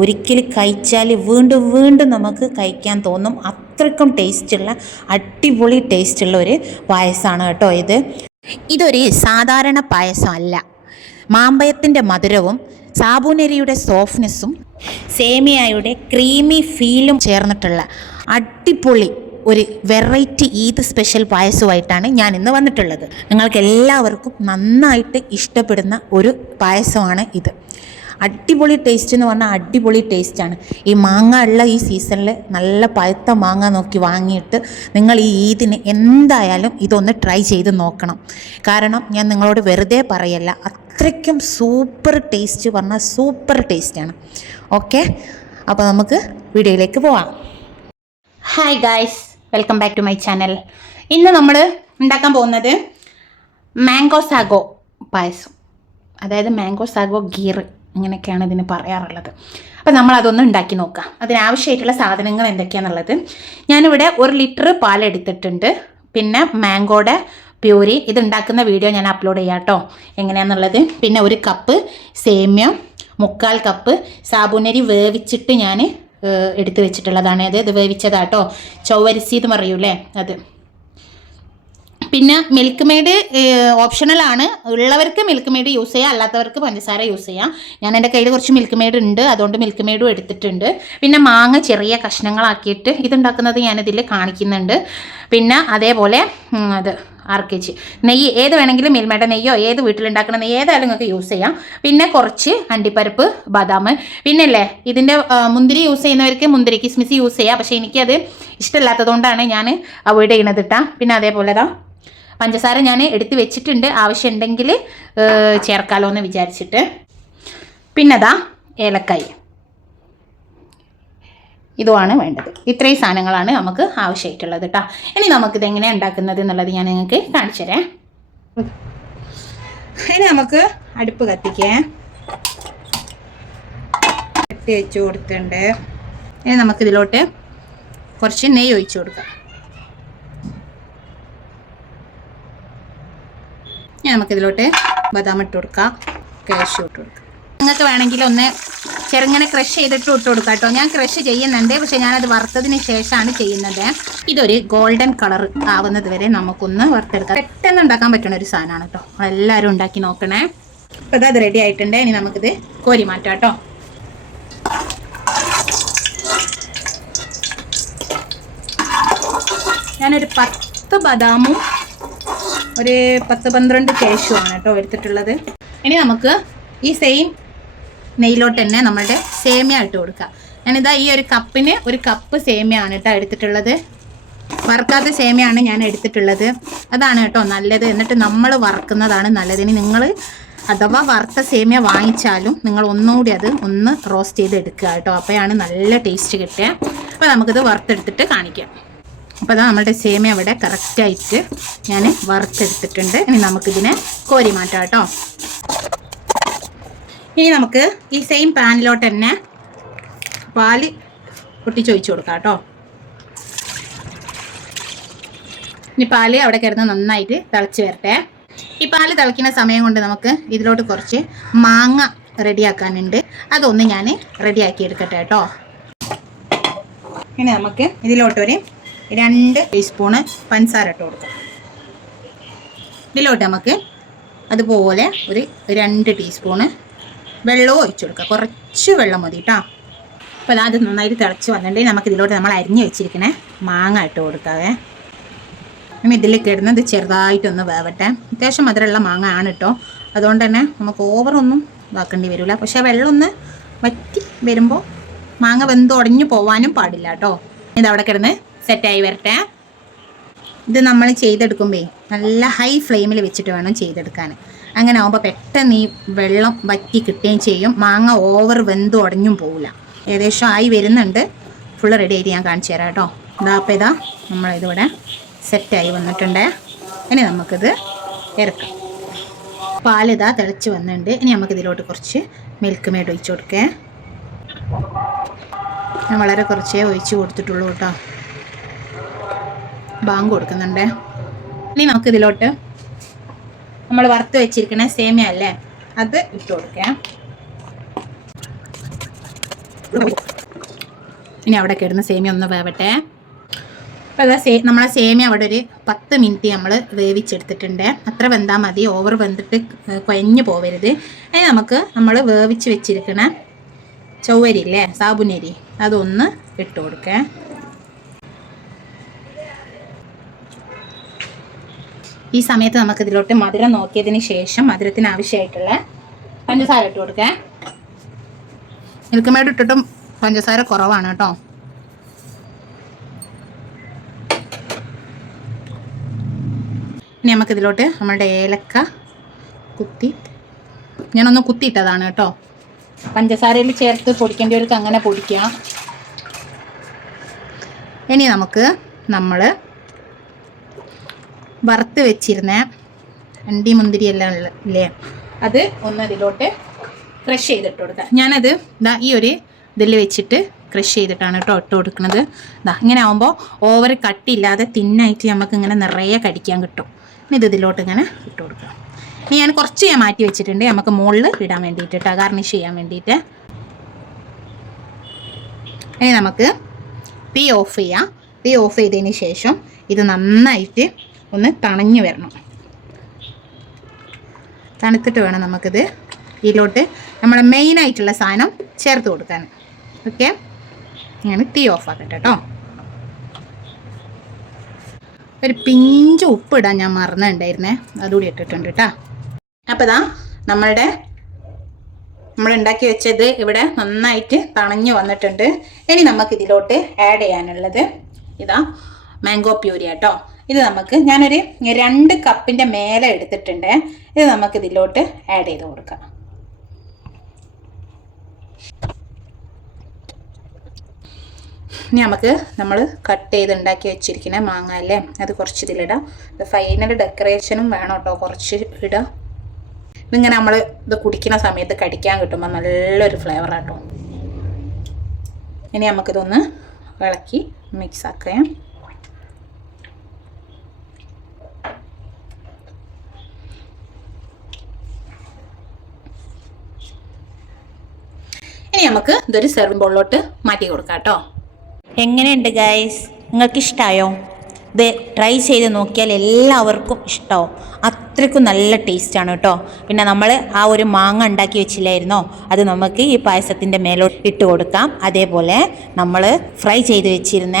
ഒരിക്കൽ കഴിച്ചാൽ വീണ്ടും വീണ്ടും നമുക്ക് കഴിക്കാൻ തോന്നും. അത്രയ്ക്കും ടേസ്റ്റുള്ള അടിപൊളി ടേസ്റ്റുള്ള ഒരു പായസമാണ് കേട്ടോ ഇത്. ഇതൊരു സാധാരണ പായസമല്ല. മാമ്പഴത്തിൻ്റെ മധുരവും സാബൂനരിയുടെ സോഫ്റ്റ്നെസ്സും സേമിയയുടെ ക്രീമി ഫീലും ചേർന്നിട്ടുള്ള അടിപൊളി ഒരു വെറൈറ്റി ഈദ് സ്പെഷ്യൽ പായസമായിട്ടാണ് ഞാൻ ഇന്ന് വന്നിട്ടുള്ളത്. നിങ്ങൾക്ക് എല്ലാവർക്കും നന്നായിട്ട് ഇഷ്ടപ്പെടുന്ന ഒരു പായസമാണ് ഇത്. അടിപൊളി ടേസ്റ്റ് എന്ന് പറഞ്ഞാൽ അടിപൊളി ടേസ്റ്റാണ്. ഈ മാങ്ങ ഉള്ള ഈ സീസണിൽ നല്ല പഴുത്ത മാങ്ങ നോക്കി വാങ്ങിയിട്ട് നിങ്ങൾ ഈ ഈദിന് എന്തായാലും ഇതൊന്ന് ട്രൈ ചെയ്ത് നോക്കണം. കാരണം ഞാൻ നിങ്ങളോട് വെറുതെ പറയല്ല, അത്രയ്ക്കും സൂപ്പർ ടേസ്റ്റ് പറഞ്ഞാൽ സൂപ്പർ ടേസ്റ്റാണ്. ഓക്കെ, അപ്പോൾ നമുക്ക് വീഡിയോയിലേക്ക് പോവാം. Hi guys, welcome back to my channel. ഇന്ന് നമ്മൾ ഉണ്ടാക്കാൻ പോകുന്നത് മാംഗോ സാഗോ പായസം, അതായത് മാംഗോ സാഗോ ഗീർ, അങ്ങനെയൊക്കെയാണ് ഇതിന് പറയാറുള്ളത്. അപ്പോൾ നമ്മളതൊന്ന് ഉണ്ടാക്കി നോക്കാം. അതിനാവശ്യമായിട്ടുള്ള സാധനങ്ങൾ എന്തൊക്കെയാണെന്നുള്ളത് ഞാനിവിടെ 1 ലിറ്റർ പാലെടുത്തിട്ടുണ്ട്. പിന്നെ മാംഗോയുടെ പ്യൂരി, ഇത് ഉണ്ടാക്കുന്ന വീഡിയോ ഞാൻ അപ്ലോഡ് ചെയ്യാം കേട്ടോ എങ്ങനെയാണെന്നുള്ളത്. പിന്നെ 1 കപ്പ് സേമിയ, 3/4 കപ്പ് സാബുനരി വേവിച്ചിട്ട് ഞാൻ എടുത്ത് വെച്ചിട്ടുള്ളതാണ്. ഇത് വേവിച്ചതാട്ടോ, ചൊവ്വരിസി എന്ന് പറയൂലേ അത്. പിന്നെ മിൽക്ക് മെയ്ഡ് ഓപ്ഷണലാണ്, ഉള്ളവർക്ക് മിൽക്ക് മെയ്ഡ് യൂസ് ചെയ്യാം, അല്ലാത്തവർക്ക് പഞ്ചസാര യൂസ് ചെയ്യാം. ഞാൻ എൻ്റെ കയ്യിൽ കുറച്ച് മിൽക്ക് മെയ്ഡ് ഉണ്ട്, അതുകൊണ്ട് മിൽക്ക് മെയ്ഡും എടുത്തിട്ടുണ്ട്. പിന്നെ മാങ്ങ ചെറിയ കഷ്ണങ്ങളാക്കിയിട്ട് ഇതുണ്ടാക്കുന്നത് ഞാനിതിൽ കാണിക്കുന്നുണ്ട്. പിന്നെ അതേപോലെ അത് 6 kg നെയ്യ്, ഏത് വേണമെങ്കിലും മിൽമയുടെ നെയ്യോ ഏത് വീട്ടിലുണ്ടാക്കുന്ന നെയ്യ് ഏതായാലും നിങ്ങൾക്ക് യൂസ് ചെയ്യാം. പിന്നെ കുറച്ച് അണ്ടിപ്പരിപ്പ്, ബദാം, പിന്നല്ലേ ഇതിൻ്റെ മുന്തിരി യൂസ് ചെയ്യുന്നവർക്ക് മുന്തിരി കിസ്മിസ് യൂസ് ചെയ്യാം. പക്ഷേ എനിക്കത് ഇഷ്ടമില്ലാത്തതുകൊണ്ടാണ് ഞാൻ അവോയ്ഡ് ചെയ്യണത് ഇട്ടാ. പിന്നെ അതേപോലെ പഞ്ചസാര ഞാൻ എടുത്ത് വെച്ചിട്ടുണ്ട്, ആവശ്യമുണ്ടെങ്കിൽ ചേർക്കാലോ എന്ന് വിചാരിച്ചിട്ട്. പിന്നെ ഏലക്കായ്, ഇതുമാണ് വേണ്ടത്. ഇത്രയും സാധനങ്ങളാണ് നമുക്ക് ആവശ്യമായിട്ടുള്ളത് കേട്ടോ. ഇനി നമുക്കിത് എങ്ങനെയാണ് ഉണ്ടാക്കുന്നത് എന്നുള്ളത് ഞാൻ നിങ്ങൾക്ക് കാണിച്ചു തരാം. ഇനി നമുക്ക് അടുപ്പ് കത്തിക്കാം. കത്തി വെച്ച് കൊടുത്തിട്ടുണ്ട്. ഇനി നമുക്കിതിലോട്ട് കുറച്ച് നെയ്യ് ഒഴിച്ചു കൊടുക്കാം. ഇനി നമുക്കിതിലോട്ട് ബദാം ഇട്ട് കൊടുക്കാം, കാഷ്യൂ ഇട്ട് കൊടുക്കാം. നിങ്ങൾക്ക് വേണമെങ്കിൽ ഒന്ന് ചെറുങ്ങനെ ക്രഷ് ചെയ്തിട്ട് ഇട്ട് കൊടുക്കാം കേട്ടോ. ഞാൻ ക്രഷ് ചെയ്യുന്നുണ്ട്, പക്ഷേ ഞാനത് വറുത്തതിന് ശേഷമാണ് ചെയ്യുന്നത്. ഇതൊരു ഗോൾഡൻ കളർ ആവുന്നത് വരെ നമുക്കൊന്ന് വറുത്തെടുക്കാം. പെട്ടെന്ന് ഉണ്ടാക്കാൻ പറ്റുന്ന ഒരു സാധനമാണ് കേട്ടോ, എല്ലാവരും ഉണ്ടാക്കി നോക്കണേ. അപ്പോൾ അത് റെഡി ആയിട്ടുണ്ട്. ഇനി നമുക്കിത് കോരി മാറ്റാം കേട്ടോ. ഞാനൊരു 10 ബദാമും ഒരു 10-12 കാഷ്യൂ ആണ് കേട്ടോ എടുത്തിട്ടുള്ളത്. ഇനി നമുക്ക് ഈ സെയിം നെയ്യിലോട്ട് തന്നെ നമ്മളുടെ സേമിയ ഇട്ട് കൊടുക്കുക. ഞാനിതാ ഈ ഒരു കപ്പിന് 1 കപ്പ് സേമിയ ആണ് കേട്ടോ എടുത്തിട്ടുള്ളത്. വറുക്കാത്ത സേമിയാണ് ഞാൻ എടുത്തിട്ടുള്ളത്, അതാണ് കേട്ടോ നല്ലത്. എന്നിട്ട് നമ്മൾ വറുക്കുന്നതാണ് നല്ലത്. ഇനി നിങ്ങൾ അഥവാ വറുത്ത സേമിയ വാങ്ങിച്ചാലും നിങ്ങൾ ഒന്നുകൂടി അത് ഒന്ന് റോസ്റ്റ് ചെയ്ത് എടുക്കുക കേട്ടോ, അപ്പോഴാണ് നല്ല ടേസ്റ്റ് കിട്ടുക. അപ്പോൾ നമുക്കിത് വറുത്തെടുത്തിട്ട് കാണിക്കാം. അപ്പോൾ അതാ നമ്മളുടെ സേമിയ ഇവിടെ കറക്റ്റായിട്ട് ഞാൻ വറുത്തെടുത്തിട്ടുണ്ട്. ഇനി നമുക്കിതിനെ കോരി മാറ്റാം കേട്ടോ. ഇനി നമുക്ക് ഈ സെയിം പാനിലോട്ട് തന്നെ പാല് പൊട്ടിച്ചൊഴിച്ച് കൊടുക്കാം കേട്ടോ. ഇനി പാല് അവിടെ കിടന്ന് നന്നായിട്ട് തിളച്ച് വരട്ടെ. ഈ പാല് തിളയ്ക്കുന്ന സമയം കൊണ്ട് നമുക്ക് ഇതിലോട്ട് കുറച്ച് മാങ്ങ റെഡിയാക്കാനുണ്ട്, അതൊന്ന് ഞാൻ റെഡിയാക്കി എടുക്കട്ടെ കേട്ടോ. ഇനി നമുക്ക് ഇതിലോട്ടൊരു 2 ടീസ്പൂണ് പഞ്ചസാര ഇട്ട് കൊടുക്കാം. ഇതിലോട്ട് നമുക്ക് അതുപോലെ ഒരു 2 ടീസ്പൂണ് വെള്ളവും ഒഴിച്ചു കൊടുക്കുക. കുറച്ച് വെള്ളം മതി കേട്ടോ. അപ്പോൾ അത് നന്നായിട്ട് തിളച്ച് വന്നിട്ടുണ്ടെങ്കിൽ നമുക്ക് ഇതിലോട്ട് നമ്മൾ അരിഞ്ഞ് വെച്ചിരിക്കണേ മാങ്ങ ഇട്ട് കൊടുക്കാവേ. ഇനി ഇതിൽ കിടന്നത് ചെറുതായിട്ടൊന്ന് വേവട്ടെ. അത്യാവശ്യം മധുരമുള്ള മാങ്ങ ആണ് കേട്ടോ, അതുകൊണ്ട് തന്നെ നമുക്ക് ഓവറൊന്നും ഇതാക്കേണ്ടി വരില്ല. പക്ഷേ വെള്ളം ഒന്ന് വറ്റി വരുമ്പോൾ മാങ്ങ വെന്ത് ഉടഞ്ഞു പോവാനും പാടില്ല കേട്ടോ. ഇതവിടെ കിടന്ന് സെറ്റായി വരട്ടെ. ഇത് നമ്മൾ ചെയ്തെടുക്കുമ്പോൾ നല്ല ഹൈ ഫ്ലെയിമിൽ വെച്ചിട്ട് വേണം ചെയ്തെടുക്കാൻ. അങ്ങനെ ആകുമ്പോൾ പെട്ടെന്ന് ഈ വെള്ളം വറ്റി കിട്ടുകയും ചെയ്യും, മാങ്ങ ഓവർ വെന്ത് ഉടഞ്ഞും പോവില്ല. ഏകദേശം ആയി വരുന്നുണ്ട്. ഫുള്ള് റെഡി ആയിട്ട് ഞാൻ കാണിച്ചു തരാം കേട്ടോ. അപ്പോൾ നമ്മളിതിവിടെ സെറ്റായി വന്നിട്ടുണ്ട്. ഇനി നമുക്കിത് ഇറക്കാം. പാലിതാ തിളച്ച് വന്നിട്ടുണ്ട്. ഇനി നമുക്കിതിലോട്ട് കുറച്ച് മിൽക്ക് മെയ്ഡ് ഒഴിച്ച് കൊടുക്കേ. ഞാൻ വളരെ കുറച്ചേ ഒഴിച്ച് കൊടുത്തിട്ടുള്ളൂ കേട്ടോ, ബാങ്ക് കൊടുക്കുന്നുണ്ട്. ഇനി നമുക്കിതിലോട്ട് നമ്മൾ വറുത്ത് വെച്ചിരിക്കുന്ന സേമിയ അല്ലേ അത് ഇട്ട് കൊടുക്കാം. ഇനി അവിടെ കിടന്ന് സേമിയ ഒന്ന് വേവട്ടെ. അപ്പോൾ അതാ നമ്മളെ സേമിയ അവിടെ ഒരു 10 മിനിറ്റ് നമ്മൾ വേവിച്ചെടുത്തിട്ടുണ്ട്. അത്ര വെന്താൽ മതി, ഓവർ വെന്തിട്ട് കുഴഞ്ഞു പോവരുത്. അതിന് നമുക്ക് നമ്മൾ വേവിച്ച് വെച്ചിരിക്കണ ചൊവ്വരി ഇല്ലേ, സാബുനരി, അതൊന്ന് ഇട്ട് കൊടുക്കേ. ഈ സമയത്ത് നമുക്ക് ഇതിലോട്ട് മധുരം നോക്കിയതിന് ശേഷം മധുരത്തിന് ആവശ്യമായിട്ടുള്ള പഞ്ചസാര ഇട്ട് കൊടുക്കേ. മിൽക്ക് മെയ്ഡ് ഇട്ടിട്ടും പഞ്ചസാര കുറവാണ് കേട്ടോ. ഇനി നമുക്കിതിലോട്ട് നമ്മളുടെ ഏലക്ക ഞാനൊന്ന് കുത്തിയിട്ടതാണ് കേട്ടോ. പഞ്ചസാരയിൽ ചേർത്ത് പൊടിക്കേണ്ടവർക്ക് അങ്ങനെ പൊടിക്കാം. ഇനി നമുക്ക് നമ്മൾ വറുത്ത് വെച്ചിരുന്ന അണ്ടി മുന്തിരി എല്ലാം ഇല്ലേ, അത് ഒന്ന് ഇതിലോട്ട് ക്രഷ് ചെയ്തിട്ട് കൊടുക്കാം. ഞാനത് ഈ ഒരു ഇതിൽ വെച്ചിട്ട് ക്രഷ് ചെയ്തിട്ടാണ് കേട്ടോ ഇട്ട് കൊടുക്കുന്നത്. ഇങ്ങനെ ആകുമ്പോൾ ഓവർ കട്ടിയില്ലാതെ തിന്നായിട്ട് നമുക്ക് ഇങ്ങനെ നിറയെ കടിക്കാൻ കിട്ടും. ഇനി ഇത് ഇതിലോട്ട് ഇങ്ങനെ ഇട്ട് കൊടുക്കാം. ഇനി ഞാൻ കുറച്ച് മാറ്റി വെച്ചിട്ടുണ്ട് നമുക്ക് മുകളിൽ ഇടാൻ വേണ്ടിയിട്ട്, ഗാർണിഷ് ചെയ്യാൻ വേണ്ടിയിട്ട്. ഇനി നമുക്ക് തീ ഓഫ് ചെയ്യാം. തീ ഓഫ് ചെയ്തതിന് ശേഷം ഇത് നന്നായിട്ട് ഒന്ന് തണഞ്ഞ് വരണം. തണുത്തിട്ട് വേണം നമുക്കിത് ഇതിലോട്ട് നമ്മളെ മെയിനായിട്ടുള്ള സാധനം ചേർത്ത് കൊടുക്കാൻ. ഓക്കെ, ഞാൻ തീ ഓഫ് ആക്കട്ടെ കേട്ടോ. ഒരു പിഞ്ച് ഉപ്പ് ഇടാൻ ഞാൻ മറന്നിട്ടുണ്ടായിരുന്നേ, അതുകൂടി ഇട്ടിട്ടുണ്ട് കേട്ടോ. അപ്പോൾ നമ്മൾ ഉണ്ടാക്കി വെച്ചത് ഇവിടെ നന്നായിട്ട് തണഞ്ഞ് വന്നിട്ടുണ്ട്. ഇനി നമുക്ക് ഇതിലോട്ട് ആഡ് ചെയ്യാനുള്ളത് മാംഗോ പ്യൂരി കേട്ടോ. ഇത് ഞാനൊരു 2 കപ്പിൻ്റെ മേലെ എടുത്തിട്ടുണ്ട്. ഇത് നമുക്ക് ഇതിലോട്ട് ആഡ് ചെയ്ത് കൊടുക്കാം. ഇനി നമ്മൾ കട്ട് ചെയ്ത് ഉണ്ടാക്കി വെച്ചിരിക്കുന്ന മാങ്ങ അല്ലേ, അത് കുറച്ച് ഇതിലിടാം. ഇത് ഫൈനൽ ഡെക്കറേഷനും വേണം കേട്ടോ, കുറച്ച് ഇടാം. ഇതിങ്ങനെ നമ്മൾ ഇത് കുടിക്കുന്ന സമയത്ത് കടിക്കാൻ കിട്ടുമ്പോൾ നല്ലൊരു ഫ്ലേവറാട്ടോ. ഇനി നമുക്കിതൊന്ന് ഇളക്കി മിക്സ് ആക്കാം. ഇനി നമുക്ക് ഇതൊരു സെർവിംഗ് ബൗളിലോട്ട് മാറ്റി കൊടുക്കാം കേട്ടോ. എങ്ങനെയുണ്ട് ഗൈസ്, നിങ്ങൾക്ക് ഇഷ്ടമായോ? ഇത് ട്രൈ ചെയ്ത് നോക്കിയാൽ എല്ലാവർക്കും ഇഷ്ടമാവും. അത്രയ്ക്കും നല്ല ടേസ്റ്റാണ് കേട്ടോ. പിന്നെ നമ്മൾ ആ ഒരു മാങ്ങ ഉണ്ടാക്കി വെച്ചില്ലായിരുന്നോ, അത് നമുക്ക് ഈ പായസത്തിൻ്റെ മേലോട്ട് ഇട്ട് കൊടുക്കാം. അതേപോലെ നമ്മൾ ഫ്രൈ ചെയ്ത് വെച്ചിരുന്ന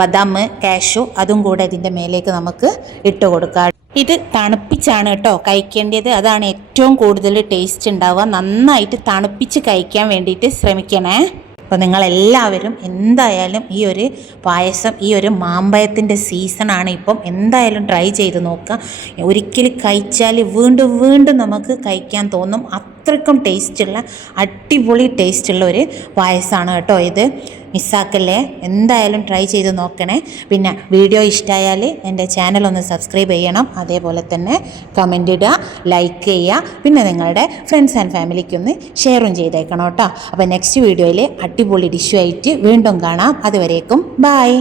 ബദാം, കാഷ്യൂ, അതും കൂടെ ഇതിൻ്റെ മേലേക്ക് നമുക്ക് ഇട്ട് കൊടുക്കാം. ഇത് തണുപ്പിച്ചാണ് കേട്ടോ കഴിക്കേണ്ടത്. അതാണ് ഏറ്റവും കൂടുതൽ ടേസ്റ്റ് ഉണ്ടാവുക. നന്നായിട്ട് തണുപ്പിച്ച് കഴിക്കാൻ വേണ്ടിയിട്ട് ശ്രമിക്കണേ. അപ്പോൾ നിങ്ങളെല്ലാവരും എന്തായാലും ഈ ഒരു പായസം, ഈ ഒരു മാമ്പഴത്തിൻ്റെ സീസണാണ് ഇപ്പം, എന്തായാലും ട്രൈ ചെയ്ത് നോക്കുക. ഒരിക്കലും കഴിച്ചാൽ വീണ്ടും വീണ്ടും നമുക്ക് കഴിക്കാൻ തോന്നും. അത്രയ്ക്കും ടേസ്റ്റുള്ള, അടിപൊളി ടേസ്റ്റുള്ള ഒരു പായസമാണ് കേട്ടോ ഇത്. മിസ്സാക്കല്ലേ, എന്തായാലും ട്രൈ ചെയ്ത് നോക്കണേ. പിന്നെ വീഡിയോ ഇഷ്ടമായാൽ എൻ്റെ ചാനലൊന്ന് സബ്സ്ക്രൈബ് ചെയ്യണം. അതേപോലെ തന്നെ കമൻ്റ് ഇടുക, ലൈക്ക് ചെയ്യുക. പിന്നെ നിങ്ങളുടെ ഫ്രണ്ട്സ് ആൻഡ് ഫാമിലിക്കൊന്ന് ഷെയറും ചെയ്തേക്കണം കേട്ടോ. അപ്പോൾ നെക്സ്റ്റ് വീഡിയോയിൽ അടിപൊളി ഡിഷുമായിട്ട് വീണ്ടും കാണാം. അതുവരേക്കും ബായ്.